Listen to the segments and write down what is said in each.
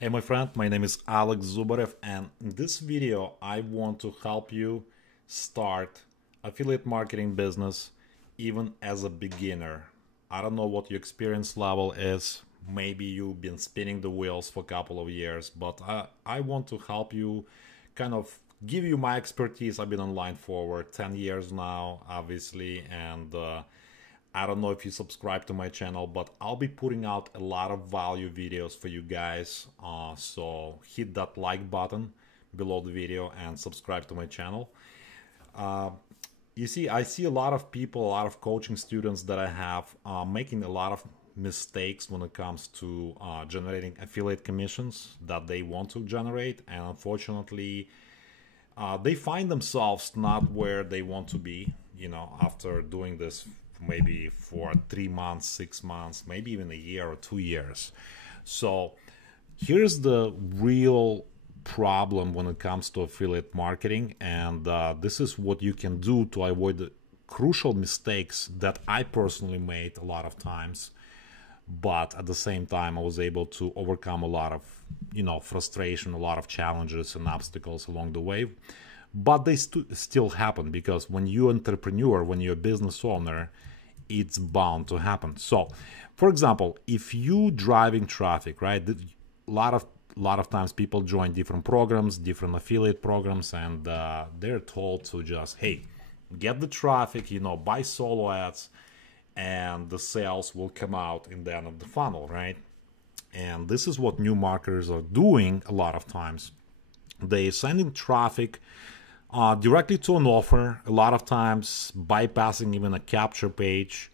Hey my friend, my name is Alex Zubarev, and in this video I want to help you start affiliate marketing business even as a beginner. I don't know what your experience level is. Maybe you've been spinning the wheels for a couple of years, but I want to help you kind of give you my expertise. I've been online for over 10 years now, obviously, and I don't know if you subscribe to my channel, but I'll be putting out a lot of value videos for you guys. So hit that like button below the video and subscribe to my channel. You see, I see a lot of people, a lot of coaching students that I have making a lot of mistakes when it comes to generating affiliate commissions that they want to generate. And unfortunately, they find themselves not where they want to be, after doing this maybe for 3 months, 6 months, maybe even a year or 2 years. So here's the real problem when it comes to affiliate marketing, and this is what you can do to avoid the crucial mistakes that I personally made a lot of times. But at the same time, I was able to overcome a lot of frustration, a lot of challenges and obstacles along the way. But they still happen, because when you're an entrepreneur, when you're a business owner, it's bound to happen. So for example, if you driving traffic, right, a lot of times people join different programs, different affiliate programs, and they're told to just, hey, get the traffic, buy solo ads, and the sales will come out in the end of the funnel, right? And this is what new marketers are doing a lot of times. They're sending traffic directly to an offer, a lot of times bypassing even a capture page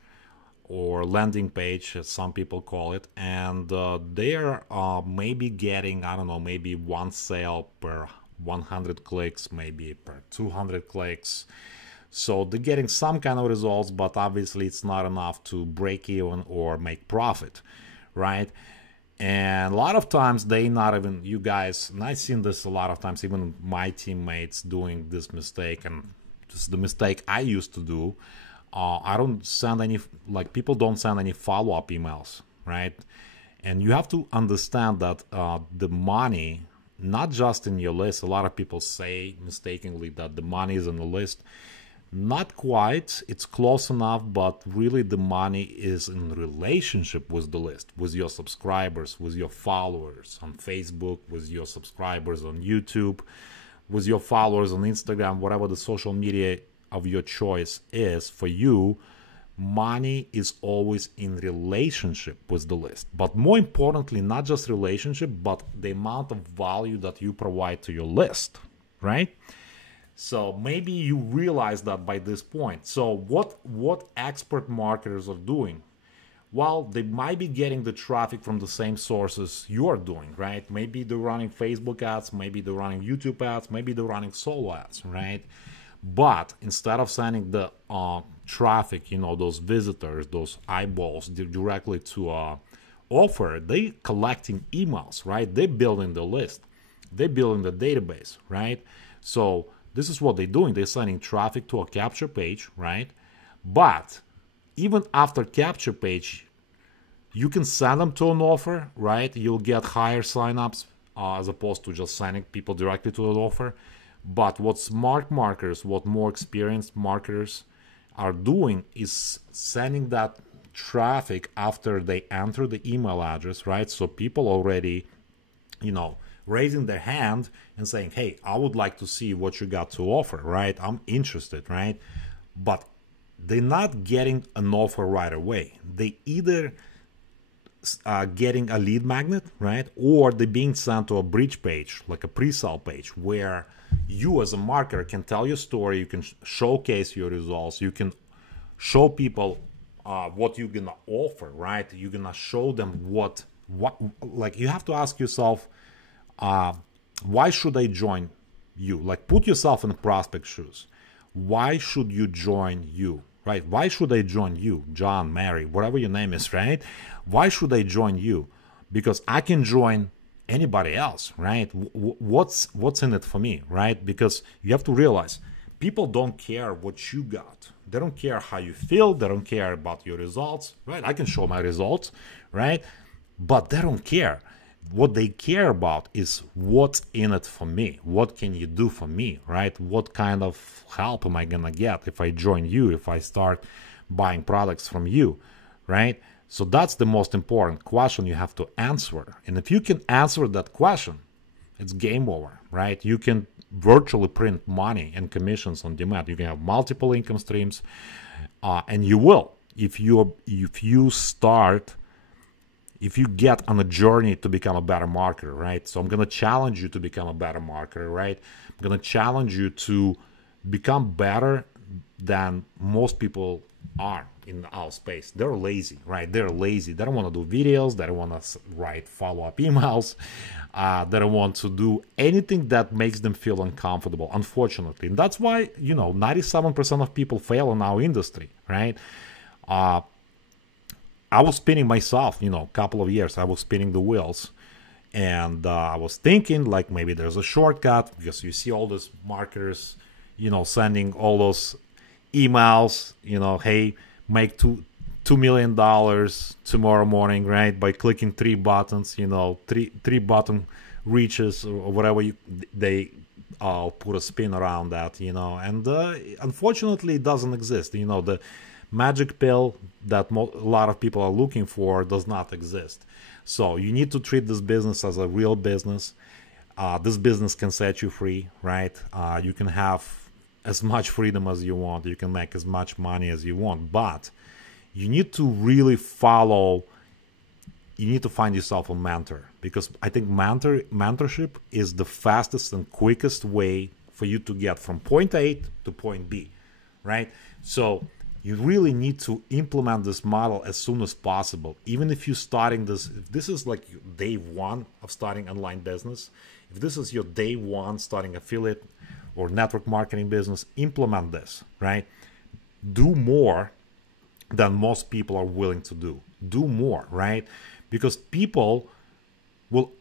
or landing page, as some people call it, and they're maybe getting, I don't know, maybe one sale per 100 clicks, maybe per 200 clicks. So they're getting some kind of results, but obviously it's not enough to break even or make profit, right? And a lot of times they not even, you guys, and I've seen this a lot of times, even my teammates doing this mistake, and this is the mistake I used to do. I don't send any, like, people don't send any follow-up emails, right? And you have to understand that the money, not just in your list, a lot of people say mistakenly that the money is in the list. Not quite, it's close enough, but really the money is in relationship with the list, with your subscribers, with your followers on Facebook, with your subscribers on YouTube, with your followers on Instagram, whatever the social media of your choice is for you. Money is always in relationship with the list. But more importantly, not just relationship, but the amount of value that you provide to your list, right? So maybe you realize that by this point. So what expert marketers are doing? Well, they might be getting the traffic from the same sources you are doing, right? Maybe they're running Facebook ads, maybe they're running YouTube ads, maybe they're running solo ads, right? But instead of sending the traffic, those visitors, those eyeballs directly to offer, they collecting emails, right? They're building the list, they're building the database, right? So this is what they're doing. They're sending traffic to a capture page, right? But even after capture page, you can send them to an offer, right? You'll get higher signups as opposed to just sending people directly to an offer. But what smart marketers, what more experienced marketers are doing is sending that traffic after they enter the email address, right? So people already, raising their hand and saying, hey, I would like to see what you got to offer, right? I'm interested, right? But they're not getting an offer right away. They either getting a lead magnet, right? Or they're being sent to a bridge page, like a pre-sale page, where you as a marketer can tell your story, you can showcase your results, you can show people what you're gonna offer, right? You're gonna show them what like, you have to ask yourself, why should I join you? Like, put yourself in the prospect shoes. Why should you join you, right? Why should I join you, John, Mary, whatever your name is, right? Why should I join you? Because I can join anybody else, right? What's in it for me, right? Because you have to realize, people don't care what you got. They don't care how you feel. They don't care about your results, right? I can show my results, right? But they don't care. What they care about is what's in it for me. What can you do for me, right? What kind of help am I gonna get if I join you, if I start buying products from you, right? So that's the most important question you have to answer. And if you can answer that question, it's game over, right? You can virtually print money and commissions on demand. You can have multiple income streams, and you will if you get on a journey to become a better marketer, right? So I'm gonna challenge you to become a better marketer, right? I'm gonna challenge you to become better than most people are in our space. They're lazy, right? They're lazy. They don't want to do videos. They don't want to write follow-up emails. They don't want to do anything that makes them feel uncomfortable, unfortunately. And that's why, 97% of people fail in our industry, right? I was spinning myself, a couple of years. I was spinning the wheels. And I was thinking, like, maybe there's a shortcut, because you see all these marketers, sending all those emails, hey, make $2 million tomorrow morning, right? By clicking 3 buttons, three button reaches or whatever they put a spin around that, and unfortunately it doesn't exist. The magic pill that a lot of people are looking for does not exist. So you need to treat this business as a real business. This business can set you free, right? You can have as much freedom as you want. You can make as much money as you want, but you need to really you need to find yourself a mentor, because I think mentorship is the fastest and quickest way for you to get from point A to point B, right? So you really need to implement this model as soon as possible. Even if you're starting this, if this is like day one of starting online business, if this is your day one starting affiliate or network marketing business, implement this, right? Do more than most people are willing to do. Do more, right? Because people will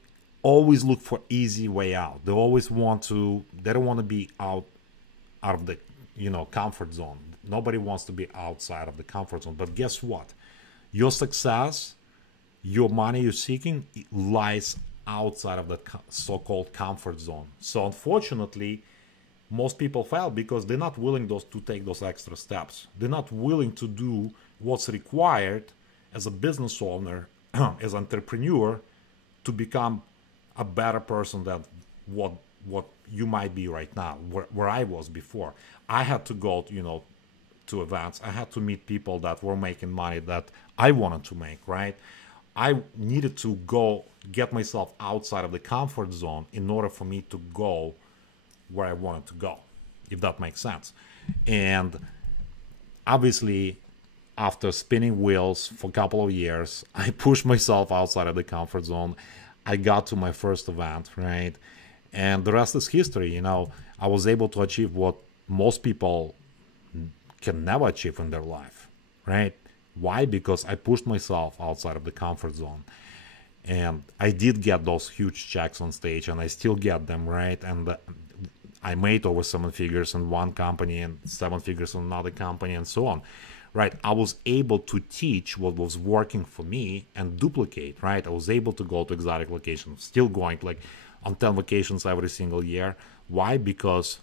always look for easy way out. They always they don't want to be out of the, comfort zone. Nobody wants to be outside of the comfort zone. But guess what? Your success, your money you're seeking, it lies outside of the so-called comfort zone. So unfortunately, most people fail because they're not willing to take those extra steps. They're not willing to do what's required as a business owner, as an entrepreneur, to become a better person than what you might be right now, where I was before. I had to go, to events. I had to meet people that were making money that I wanted to make, right? I needed to go get myself outside of the comfort zone in order for me to go where I wanted to go, if that makes sense. And obviously, after spinning wheels for a couple of years, I pushed myself outside of the comfort zone. I got to my first event, right? And the rest is history. I was able to achieve what most people can never achieve in their life, right? Why? Because I pushed myself outside of the comfort zone. And I did get those huge checks on stage, and I still get them, right? And I made over 7 figures in one company and 7 figures in another company and so on, right? I was able to teach what was working for me and duplicate, right? I was able to go to exotic locations, still going like on 10 vacations every single year. Why? Because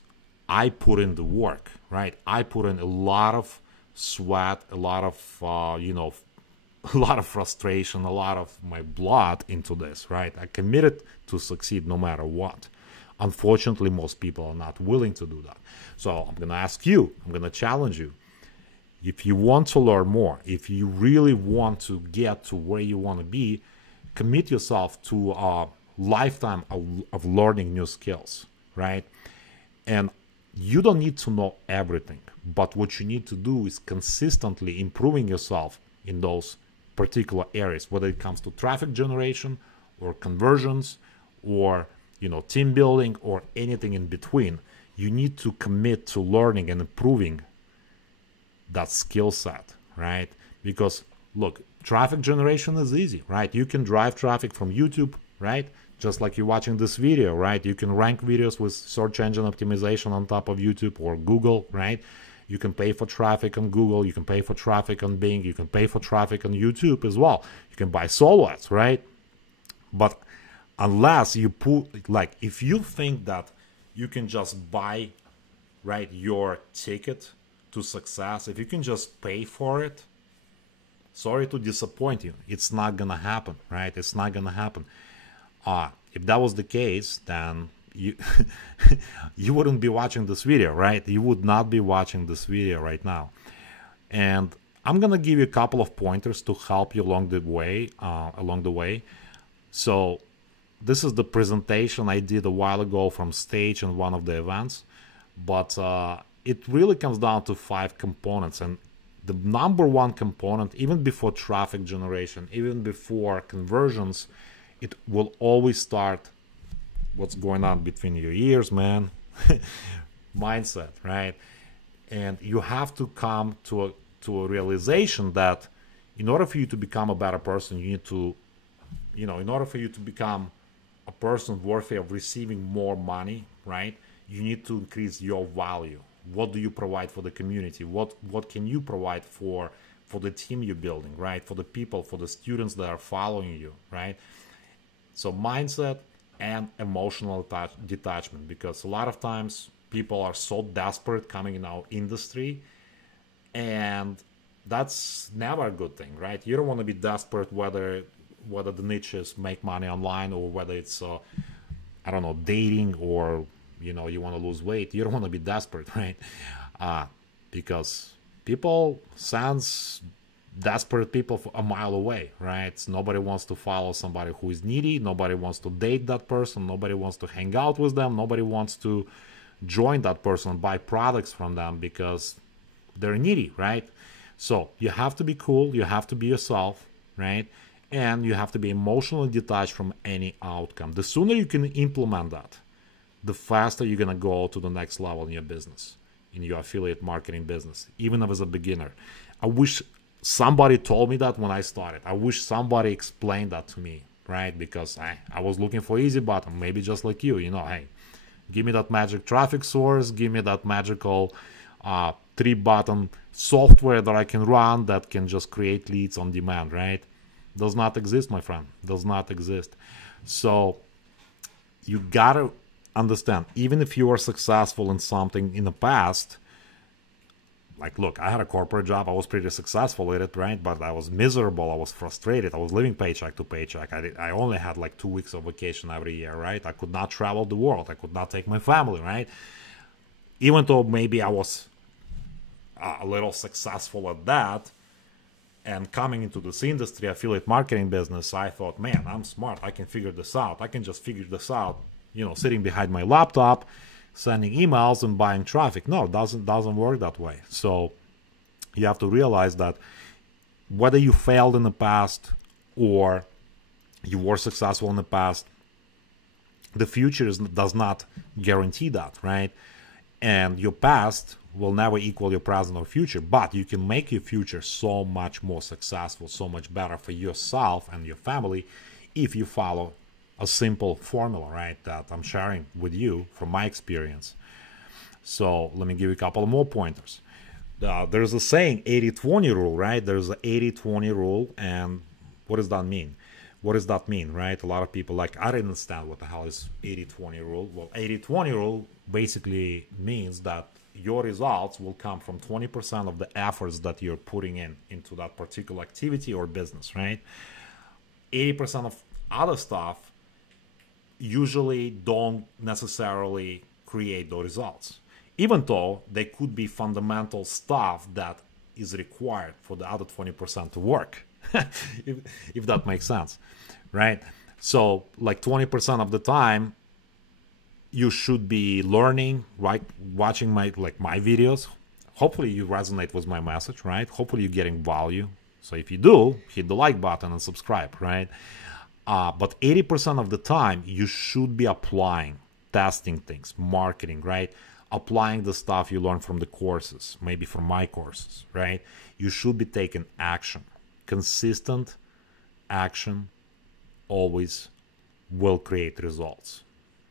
I put in the work, right? I put in a lot of sweat, a lot of, a lot of frustration, a lot of my blood into this, right? I committed to succeed no matter what. Unfortunately, most people are not willing to do that. So I'm going to ask you, I'm going to challenge you. If you want to learn more, if you really want to get to where you want to be, commit yourself to a lifetime of learning new skills, right? And you don't need to know everything, but what you need to do is consistently improving yourself in those particular areas, whether it comes to traffic generation or conversions or team building or anything in between. You need to commit to learning and improving that skill set, right? Because look, traffic generation is easy, right? You can drive traffic from YouTube, right? Just like you're watching this video, right? You can rank videos with search engine optimization on top of YouTube or Google, right? You can pay for traffic on Google. You can pay for traffic on Bing. You can pay for traffic on YouTube as well. You can buy solo ads, right? But unless you put, like, if you think that you can just buy, right, your ticket to success, if you can just pay for it, sorry to disappoint you, it's not gonna happen, right? It's not gonna happen. If that was the case, then you you wouldn't be watching this video, right? You would not be watching this video right now. And I'm gonna give you a couple of pointers to help you along the way. So this is the presentation I did a while ago from stage in one of the events, but it really comes down to 5 components. And the number one component, even before traffic generation, even before conversions, it will always start what's going on between your ears, man. Mindset, right? And you have to come to a realization that in order for you to become a better person, you need to, in order for you to become a person worthy of receiving more money, right? You need to increase your value. What do you provide for the community? What can you provide for the team you're building, right? For the people, for the students that are following you, right? So mindset and emotional detachment, because a lot of times people are so desperate coming in our industry, and that's never a good thing, right? You don't want to be desperate whether the niche is make money online, or whether it's I don't know, dating, or you want to lose weight. You don't want to be desperate, right? Because people sense desperate people a mile away, right? Nobody wants to follow somebody who is needy. Nobody wants to date that person. Nobody wants to hang out with them. Nobody wants to join that person and buy products from them because they're needy, right? So you have to be cool. You have to be yourself, right? And you have to be emotionally detached from any outcome. The sooner you can implement that, the faster you're going to go to the next level in your business, in your affiliate marketing business, even as a beginner. I wish somebody told me that when I started. I wish somebody explained that to me, right? Because I was looking for easy button, maybe just like you, hey, give me that magic traffic source, give me that magical 3-button software that I can run that can just create leads on demand, right? Does not exist, my friend. Does not exist. So you gotta understand, even if you are successful in something in the past, like, look, I had a corporate job. I was pretty successful at it, right? But I was miserable. I was frustrated. I was living paycheck to paycheck. I only had like 2 weeks of vacation every year, right? I could not travel the world. I could not take my family, right? Even though maybe I was a little successful at that, and coming into this industry, affiliate marketing business, I thought, man, I'm smart. I can figure this out. I can just figure this out, sitting behind my laptop, sending emails and buying traffic. No, it doesn't work that way. So you have to realize that whether you failed in the past or you were successful in the past, the future does not guarantee that, right? And your past will never equal your present or future, but you can make your future so much more successful, so much better for yourself and your family if you follow a simple formula, right, that I'm sharing with you from my experience. So let me give you a couple more pointers. There's a saying, 80-20 rule, right? There's an 80-20 rule, and what does that mean? What does that mean, right? A lot of people I didn't understand what the hell is 80-20 rule. Well, 80-20 rule basically means that your results will come from 20% of the efforts that you're putting into that particular activity or business, right? 80% of other stuff usually don't necessarily create the results, even though they could be fundamental stuff that is required for the other 20% to work, if that makes sense, right? So like 20% of the time, you should be learning, right? Watching my videos. Hopefully you resonate with my message, right? Hopefully you're getting value. So if you do, hit the like button and subscribe, right? But 80% of the time, you should be applying, testing things, marketing, right? Applying the stuff you learn from the courses, maybe from my courses, right? You should be taking action. Consistent action always will create results.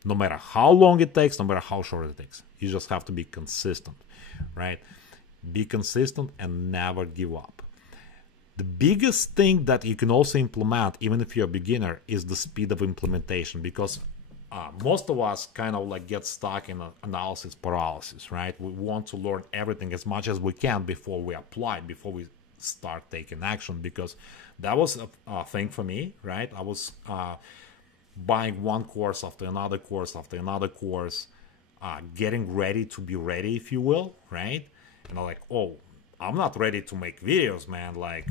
No matter how long it takes, no matter how short it takes. You just have to be consistent, right? Be consistent and never give up. The biggest thing that you can also implement, even if you're a beginner, is the speed of implementation, because most of us kind of like get stuck in analysis paralysis, right? We want to learn everything as much as we can before we apply, before we start taking action, because that was a thing for me, right? I was buying one course after another course after another course, getting ready to be ready, if you will, right? And I'm like, oh, I'm not ready to make videos, man. Like,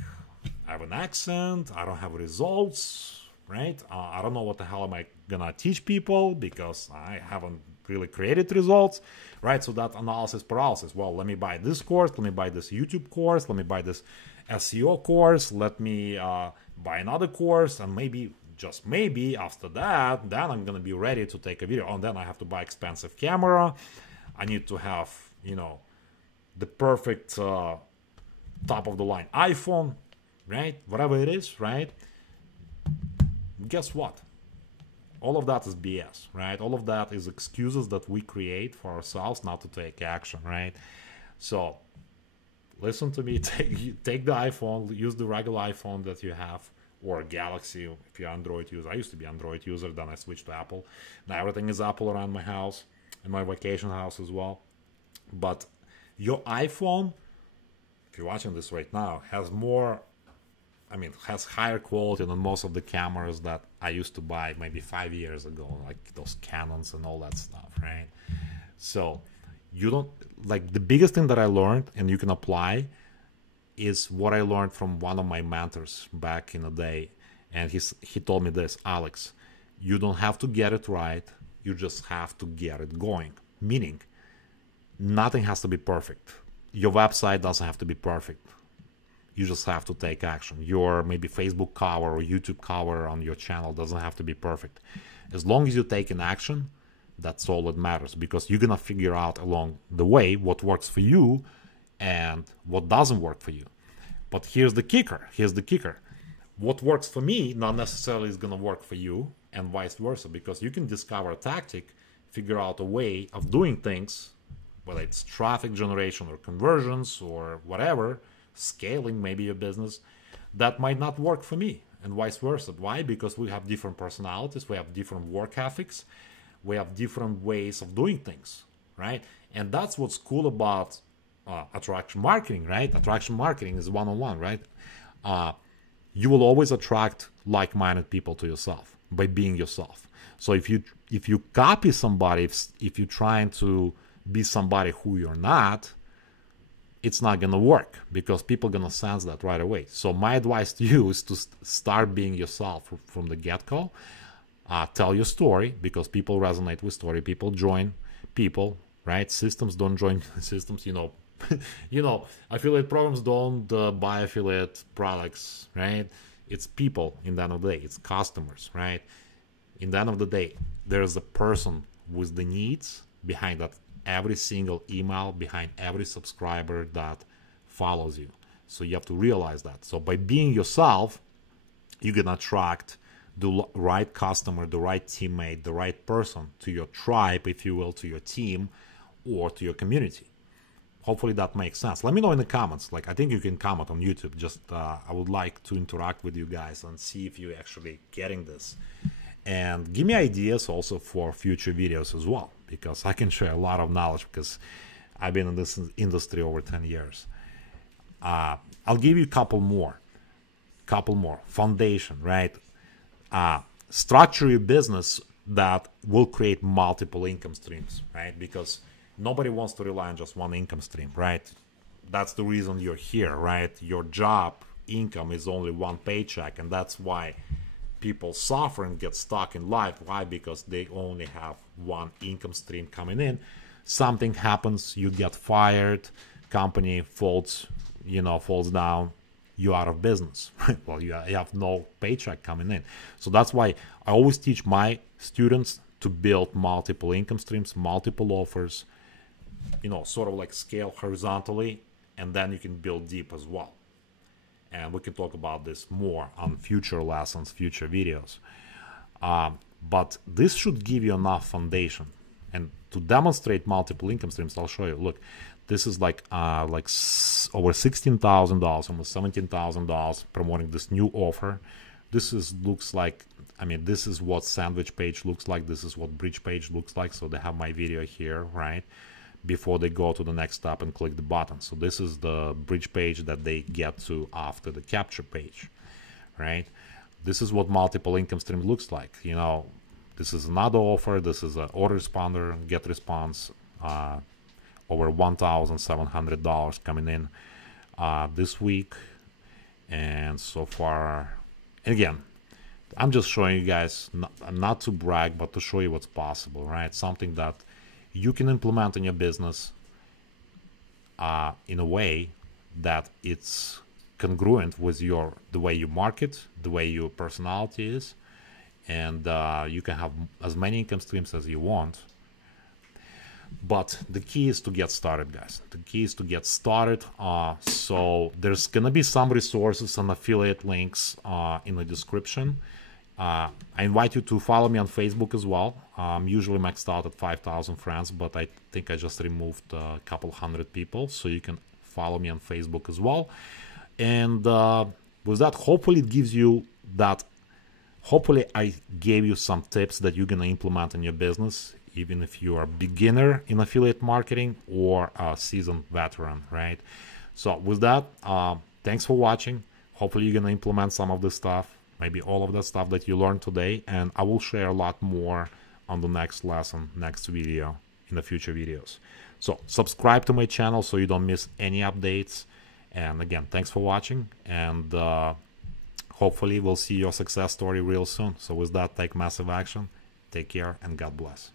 I have an accent, I don't have results, right? I don't know what the hell am I gonna teach people because I haven't really created results, right? So that analysis paralysis. Well, let me buy this course, let me buy this YouTube course, let me buy this SEO course, let me buy another course, and maybe, just maybe, after that, then I'm gonna be ready to take a video. And then I have to buy expensive camera. I need to have, you know, the perfect top of the line iPhone, right? Whatever it is, right? Guess what? All of that is BS, right? All of that is excuses that we create for ourselves not to take action, right? So listen to me. Take the iPhone, use the regular iPhone that you have, or Galaxy if you're Android user. I used to be Android user, then I switched to Apple. Now everything is Apple around my house and my vacation house as well. But your iPhone, if you're watching this right now, has more, I mean, has higher quality than most of the cameras that I used to buy maybe 5 years ago, like those Canons and all that stuff, right? So you don't, like, the biggest thing that I learned, and you can apply, is what I learned from one of my mentors back in the day. And he told me this: Alex, you don't have to get it right, you just have to get it going. Meaning, nothing has to be perfect. Your website doesn't have to be perfect. You just have to take action. Your maybe Facebook cover or YouTube cover on your channel doesn't have to be perfect. As long as you take an action, that's all that matters, because you're gonna figure out along the way what works for you and what doesn't work for you. But here's the kicker. What works for me not necessarily is gonna work for you, and vice versa, because you can discover a tactic, figure out a way of doing things, whether it's traffic generation or conversions or whatever, scaling maybe your business, that might not work for me, and vice versa. Why? Because we have different personalities, we have different work ethics, we have different ways of doing things, right? And that's what's cool about attraction marketing, right? Attraction marketing is one-on-one, right? You will always attract like-minded people to yourself by being yourself. So if you copy somebody, if you're trying to be somebody who you're not, it's not gonna work, because people are gonna sense that right away. So my advice to you is to start being yourself from the get-go. Tell your story, because people resonate with story. People join people, right? Systems don't join systems. Affiliate programs don't buy affiliate products, right? It's people. In the end of the day, it's customers, right? In the end of the day, there's a person with the needs behind that. Every single email, behind every subscriber that follows you. So you have to realize that. So by being yourself, you can attract the right customer, the right teammate, the right person to your tribe, if you will, to your team or to your community. Hopefully that makes sense. Let me know in the comments. Like, I think you can comment on YouTube. Just I would like to interact with you guys and see if you're actually getting this. And give me ideas also for future videos as well, because I can share a lot of knowledge, because I've been in this industry over 10 years. I'll give you a couple more. Foundation, right? Structure your business that will create multiple income streams, right? Because nobody wants to rely on just one income stream, right? That's the reason you're here, right? Your job income is only one paycheck, and that's why people suffer and get stuck in life. Why? Because they only have one income stream coming in. Something happens, you get fired, company falls down, you're out of business. Well, you have no paycheck coming in. So that's why I always teach my students to build multiple income streams, multiple offers, sort of like scale horizontally, and then you can build deep as well. And we can talk about this more on future lessons, future videos. But this should give you enough foundation. And to demonstrate multiple income streams, I'll show you. Look, This is like over $16,000, almost $17,000 promoting this new offer. This looks like, I mean, this is what sandwich page looks like. This is what bridge page looks like. So they have my video here, right, before they go to the next step and click the button. So this is the bridge page that they get to after the capture page, right? This is what multiple income stream looks like. You know, this is another offer. This is an autoresponder, get response, over $1,700 coming in this week. And so far, again, I'm just showing you guys, not to brag, but to show you what's possible, right? Something that you can implement in your business in a way that it's congruent with the way you market, the way your personality is, and you can have as many income streams as you want. But the key is to get started, guys. The key is to get started. So there's gonna be some resources and affiliate links in the description. I invite you to follow me on Facebook as well. I'm usually maxed out at 5,000 friends, but I think I just removed a couple hundred people, so you can follow me on Facebook as well. And with that, hopefully it gives you that. Hopefully I gave you some tips that you're gonna implement in your business, even if you are a beginner in affiliate marketing or a seasoned veteran, right? So with that, thanks for watching. Hopefully you're gonna implement some of this stuff, maybe all of the stuff that you learned today, and I will share a lot more on the next lesson, next video, in the future videos. So subscribe to my channel so you don't miss any updates. And again, thanks for watching, and hopefully we'll see your success story real soon. So with that, take massive action, take care, and God bless.